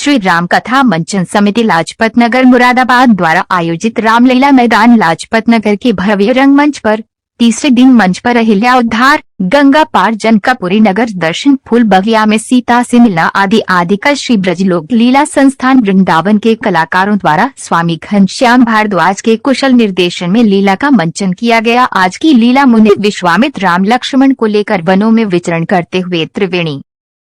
श्री राम कथा मंचन समिति लाजपत नगर मुरादाबाद द्वारा आयोजित रामलीला मैदान लाजपत नगर के भव्य रंगमंच पर तीसरे दिन मंच पर अहिल्या उद्धार, गंगा पार, जनकपुरी नगर दर्शन, फूल बगिया में सीता से मिलना आदि कल श्री ब्रज लोक लीला संस्थान वृंदावन के कलाकारों द्वारा स्वामी घनश्याम भारद्वाज के कुशल निर्देशन में लीला का मंचन किया गया। आज की लीला मुनि विश्वामित्र राम लक्ष्मण को लेकर वनों में विचरण करते हुए त्रिवेणी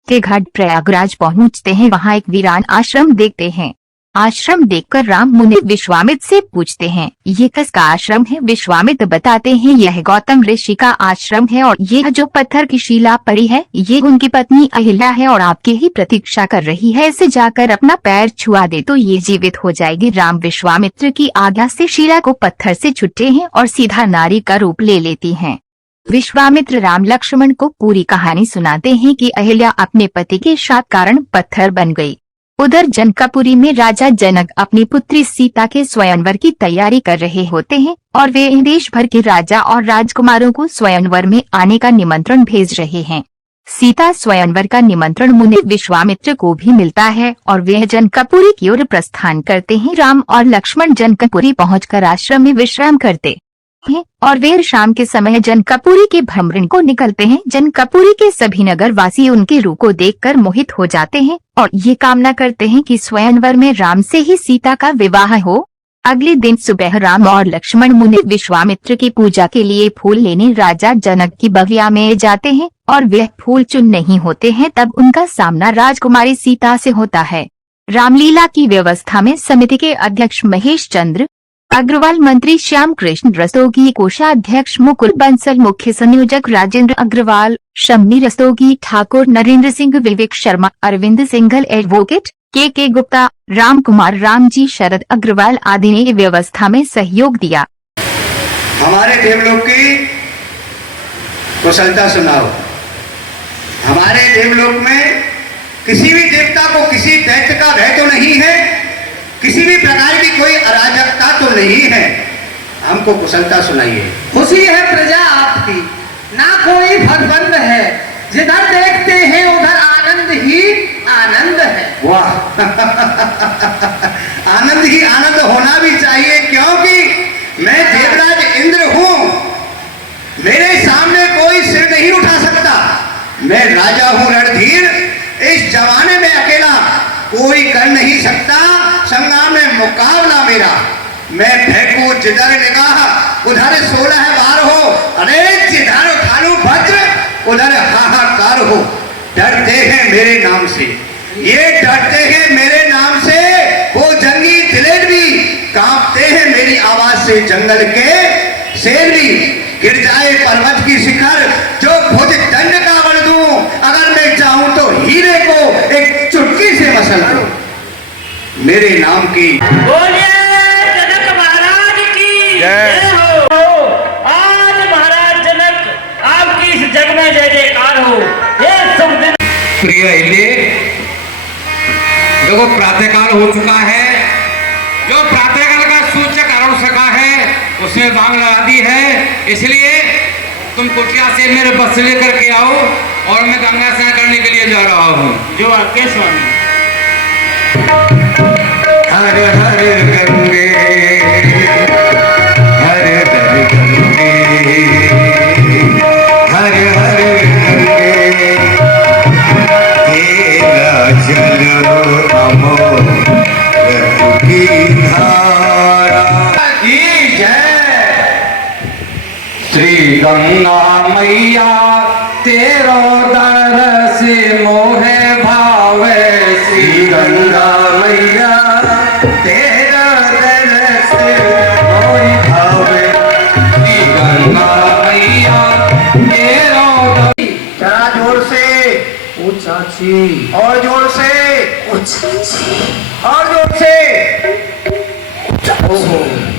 के घाट प्रयागराज पहुंचते हैं। वहां एक वीरान आश्रम देखते हैं। आश्रम देखकर राम मुनि विश्वामित्र से पूछते हैं, ये किसका आश्रम है? विश्वामित्र बताते हैं, यह गौतम ऋषि का आश्रम है और यह जो पत्थर की शिला पड़ी है ये उनकी पत्नी अहिल्या है और आपकी ही प्रतीक्षा कर रही है। इसे जाकर अपना पैर छुआ दे तो ये जीवित हो जाएगी। राम विश्वामित्र की आज्ञा से शिला को पत्थर से छुट्टे हैं और सीधा नारी का रूप ले लेती हैं। विश्वामित्र राम लक्ष्मण को पूरी कहानी सुनाते हैं कि अहिल्या अपने पति के शाप कारण पत्थर बन गई। उधर जनकपुरी में राजा जनक अपनी पुत्री सीता के स्वयंवर की तैयारी कर रहे होते हैं और वे देश भर के राजा और राजकुमारों को स्वयंवर में आने का निमंत्रण भेज रहे हैं। सीता स्वयंवर का निमंत्रण मुनि विश्वामित्र को भी मिलता है और वे जनकपुरी की ओर प्रस्थान करते हैं। राम और लक्ष्मण जनकपुरी पहुंचकर आश्रम में विश्राम करते हैं और वे शाम के समय जनकपुरी के भ्रमण को निकलते हैं। जनकपुरी के सभी नगर वासी उनके रूप को देखकर मोहित हो जाते हैं और ये कामना करते हैं कि स्वयंवर में राम से ही सीता का विवाह हो। अगले दिन सुबह राम और लक्ष्मण मुनि विश्वामित्र की पूजा के लिए फूल लेने राजा जनक की बगिया में जाते हैं और वह फूल चुन नहीं होते हैं। तब उनका सामना राजकुमारी सीता से होता है। रामलीला की व्यवस्था में समिति के अध्यक्ष महेश चंद्र अग्रवाल, मंत्री श्याम कृष्ण रस्तोगी, कोषाध्यक्ष मुकुल बंसल, मुख्य संयोजक राजेंद्र अग्रवाल, शम्मी रस्तोगी, ठाकुर नरेंद्र सिंह, विवेक शर्मा, अरविंद सिंघल, एडवोकेट के गुप्ता, राम कुमार, रामजी, शरद अग्रवाल आदि ने व्यवस्था में सहयोग दिया। हमारे देवलोक की कुशलता सुनाओ। हमारे देवलोक में किसी भी देवता को किसी दैत्य का भय तो नहीं है, किसी भी प्रकार की कोई अराजकता तो नहीं है। हमको कुशलता सुनाइए। खुशी है प्रजा आपकी, ना कोई भगवंत है, जिधर देखते हैं उधर आनंद ही आनंद है। वाह आनंद ही आनंद होना भी चाहिए, क्योंकि मैं देवराज इंद्र हूं। मेरे सामने कोई सिर नहीं उठा सकता। मैं राजा हूं रणधीर, इस जमाने में अकेला कोई कर नहीं सकता। संग्राम में मुकाबला मेरा। मैं फेंकू जिधर निगाह उधर 16 बार हो, अरे जिधर उठालू वज्र उधर हाहाकार हो। डरते हैं मेरे नाम से, ये डरते हैं मेरे नाम से। वो जंगी दिलेर भी कांपते हैं मेरी आवाज से। जंगल के शेर भी गिर जाए पर्वत की शिखर, जो भुज दंड का बल दूं। अगर मैं चाहूं तो हीरे को एक चुटकी से मसल दूं। मेरे नाम की बोलिए जनक महाराज की जय हो। आज महाराज जनक आपकी इस जग में जय जयकार हो। ये शुभ दिन। प्रिय अहिल्ये, देखो प्रातःकाल हो चुका है। जो प्रातःकाल का सूचक अरुण सका है उसने बांग लगा दी है, इसलिए तुम कुटिया से मेरे बस लेकर के आओ और मैं गंगा स्नान करने के लिए जा रहा हूँ। जो आपके स्वामी। हर हर गंगे हर हर गंगे हर हर गंगे तेरा जल अमोघ की धारा की जय। श्री गंगा मैया तेरो दरस मोहे भावे। श्री गंगा मैया तेरा दरस मोहे भावे। श्री गंगा मैया तेरा जरा जोर से, ओ चाची, और जोर से, ओ चाची, और जोर से।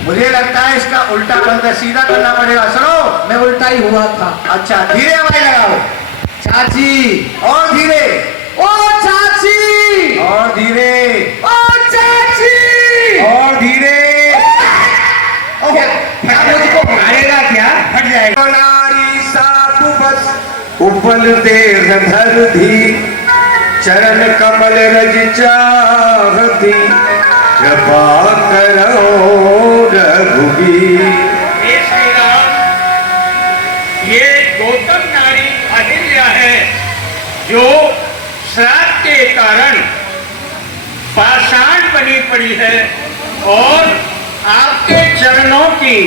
मुझे लगता है इसका उल्टा करके सीधा करना पड़ेगा। सुनो, मैं उल्टा ही हुआ था। अच्छा धीरे आवाज लगाओ। चाची, और धीरे, ओ चाची, और धीरे, ओ चाची, और धीरे। क्या मुझको मारेगा क्या? हट जाएगा। नारी साप बस उपल देह धर धी, चरण कमल रज चा पति कृपा करो रघुवीर। हे श्री राम, ये गौतम नारी अहिल्या है जो श्राप के कारण पाषाण बनी पड़ी है और आपके चरणों की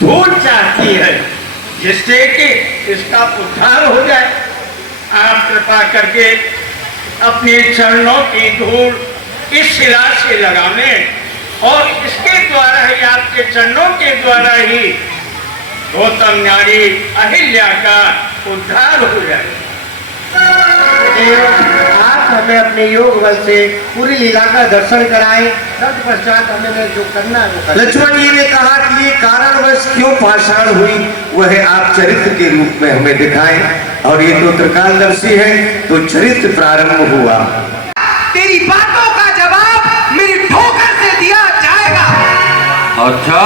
धूल चाहती है जिससे कि इसका उद्धार हो जाए। आप कृपा करके अपने चरणों की धूल इस शिला से लगावें और इसके द्वारा ही, आपके चरणों के द्वारा ही गौतम नारी अहिल्या का उद्धार हो जाए। आप हमें अपने योग बल से पूरी लीला का दर्शन कराएं, तत्पश्चात हमें जो करना है वो करें। लक्ष्मण जी ने कहा कि ये कारणवश क्यों पाषाण हुई वह आप चरित्र के रूप में हमें दिखाएं, और ये तो त्रिकालदर्शी है तो चरित्र प्रारंभ हुआ। तेरी बातों का जवाब मेरी ठोकर से दिया जाएगा। अच्छा,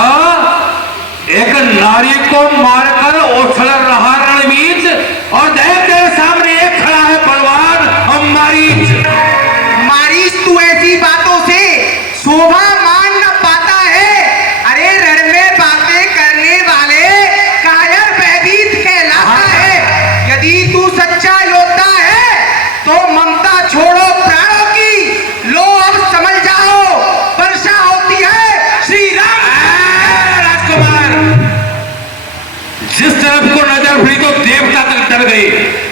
एक नारी को मारकर उछल रहा रणवीर और देव तेरे सामने एक खड़ा है बलवान और मारीच। मारीच, तू ऐसी बातों से शोभा मान न पाता है। अरे रण में बातें करने वाले कायर भयभीत कहलाता है। यदि तू सच्चा योद्धा है तो ममता छोड़ो प्राणों की, लो अब समझ जाओ वर्षा होती है श्री राम। राजकुमार, जिस तरफ को नजर हुई तो देवता तक डर गए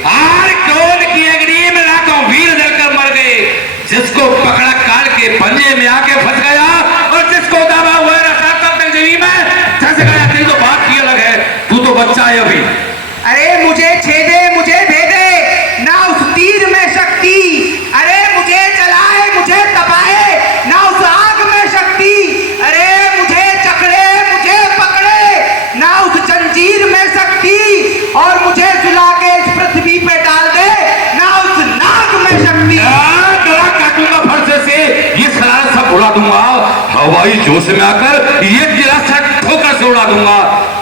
और क्रोध की अग्नि में लाखों वीर जलकर मर गए। जिसको पकड़ा काल के पंजे में आके फंस गया और जिसको दबा हुआ रसातल तक जमीन में धंस गया। तेरी तो बात की अलग है, तू तो बच्चा है अभी। अरे मुझे छेदे मुझे भेदे ना उस तीर में शक्ति। अरे मुझे जलाए मुझे तपाए ना उस आग में शक्ति। अरे मुझे जकड़े मुझे पकड़े ना उस जंजीर में शक्ति। और मुझे सुला के इस पृथ्वी पे डाल दे ना उस नाग में शक्ति। गला काटूंगा फरसे से, ये सलाह सब उड़ा दूंगा। हवाई जोश में आकर ये जिला से ठोकर से उड़ा दूंगा।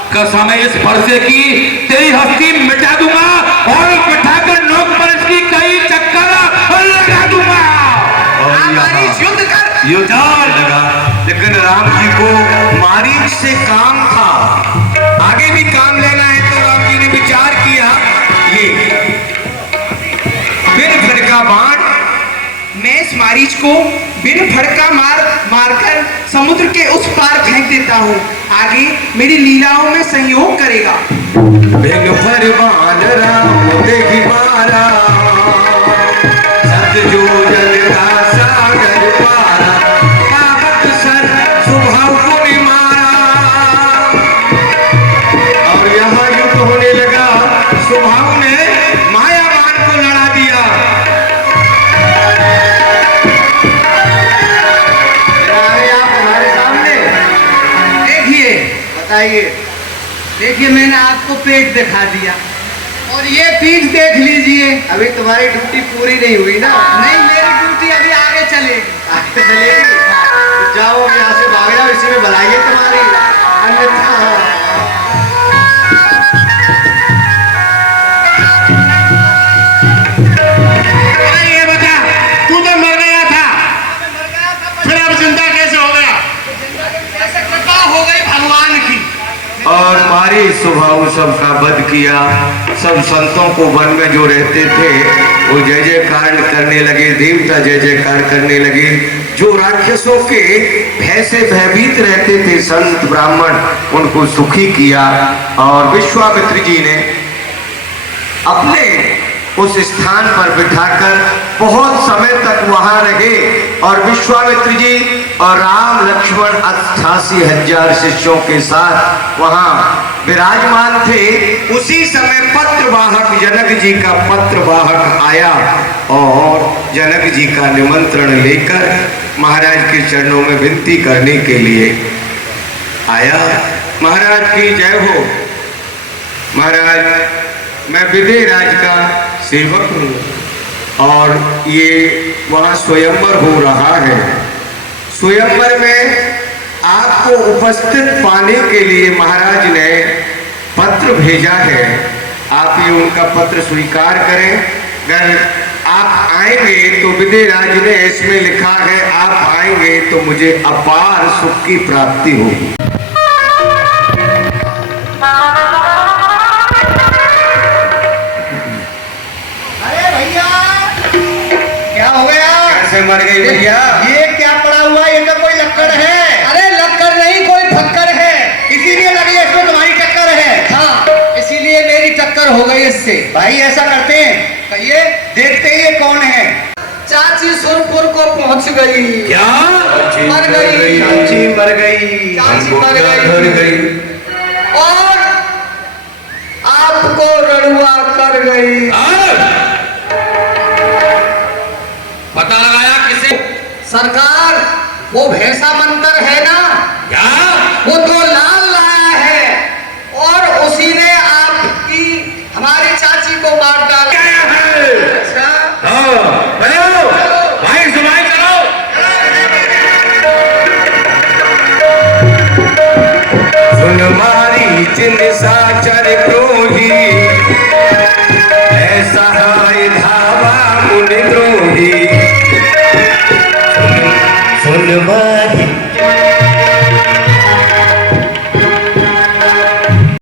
कसम है इस फरसे की, तेरी हस्ती मिटा दूंगा और बिठाकर नोक पर इसकी कई चक्कर लगा दूंगा। मारीच युद्ध कर। युद्ध लगा, लेकिन राम जी को मारीच से काम था, आगे भी काम लेना है। तो राम जी ने विचार किया, ये बिन फटका बाण, मैं इस मारीच को बिन फड़का मारकर समुद्र के उस पार फेंक देता हूँ। आगे मेरी लीलाओं में सहयोग करेगा। बिन फर बाण राम देखी मारा, सत जो जल का सागर पारा, पावक सर स्वभाव को भी मारा। और यहाँ युद्ध होने लगा, स्वभाव ने मायावान को लड़ा दिया। आप हमारे सामने देखिए बताइए। देखिए, मैंने आपको पेट दिखा दिया और ये पीठ देख लीजिए। अभी तुम्हारी ड्यूटी पूरी नहीं हुई ना। नहीं, मेरी ड्यूटी अभी आगे चलेगी। आगे चलेगी तो जाओ, यहाँ से भाग जाओ, इसी में भलाई है तुम्हारी, अन्यथा ये बता, तू तो मर गया था, फिर अब जिंदा कैसे हो गया? ऐसे कृपा हो गई भगवान की। और मारी स्वभाव सबका वध किया। सब संतों को वन में जो रहते थे वो जय जयकार करने लगे, देवता जय जयकार करने लगे। जो राक्षसों के भय से भयभीत रहते थे संत ब्राह्मण, उनको सुखी किया। और विश्वामित्र जी ने अपने उस स्थान पर बिठाकर बहुत समय तक वहां रहे। और विश्वामित्र जी और राम लक्ष्मण 88,000 शिष्यों के साथ वहां विराजमान थे। उसी समय पत्रवाहक जनक जी का पत्रवाहक आया और जनक जी का निमंत्रण लेकर महाराज के चरणों में विनती करने के लिए आया। महाराज की जय हो। महाराज, मैं विदेह राज का सेवक हूँ और ये वहाँ स्वयंवर हो रहा है। स्वयंवर में आपको उपस्थित पाने के लिए महाराज ने पत्र भेजा है। आप ये उनका पत्र स्वीकार करें। अगर आप आएंगे तो विदेह राज ने इसमें लिखा है, आप आएंगे तो मुझे अपार सुख की प्राप्ति होगी। अरे भैया क्या हो गया? कैसे मर गई भैया? ये क्या पड़ा हुआ? ये तो कोई लक्कड़ है। अरे लक्कड़ नहीं, कोई फक्कड़ है, इसीलिए लगी इसमें तुम्हारी टक्कर है। हाँ, इसीलिए मेरी टक्कर हो गई इससे। भाई ऐसा करते हैं, कहिए, देखते ही ये कौन है। चाची सुरपुर को पहुंच गई। क्या? मर गई। चाची मर गई। चाची मर धर गई और आपको रड़ुआ कर गई। पता लगाया किसे? सरकार, वो भैंसा मंतर है ना, क्या? वो तो लाल लाया है और उसी ने आपकी हमारी चाची को मार डाला है। अच्छा, भाई सुनाई चलो। सुन मारी जिन साचर द्रोही, ऐसा है धावा मुनि द्रोही। सुन मारी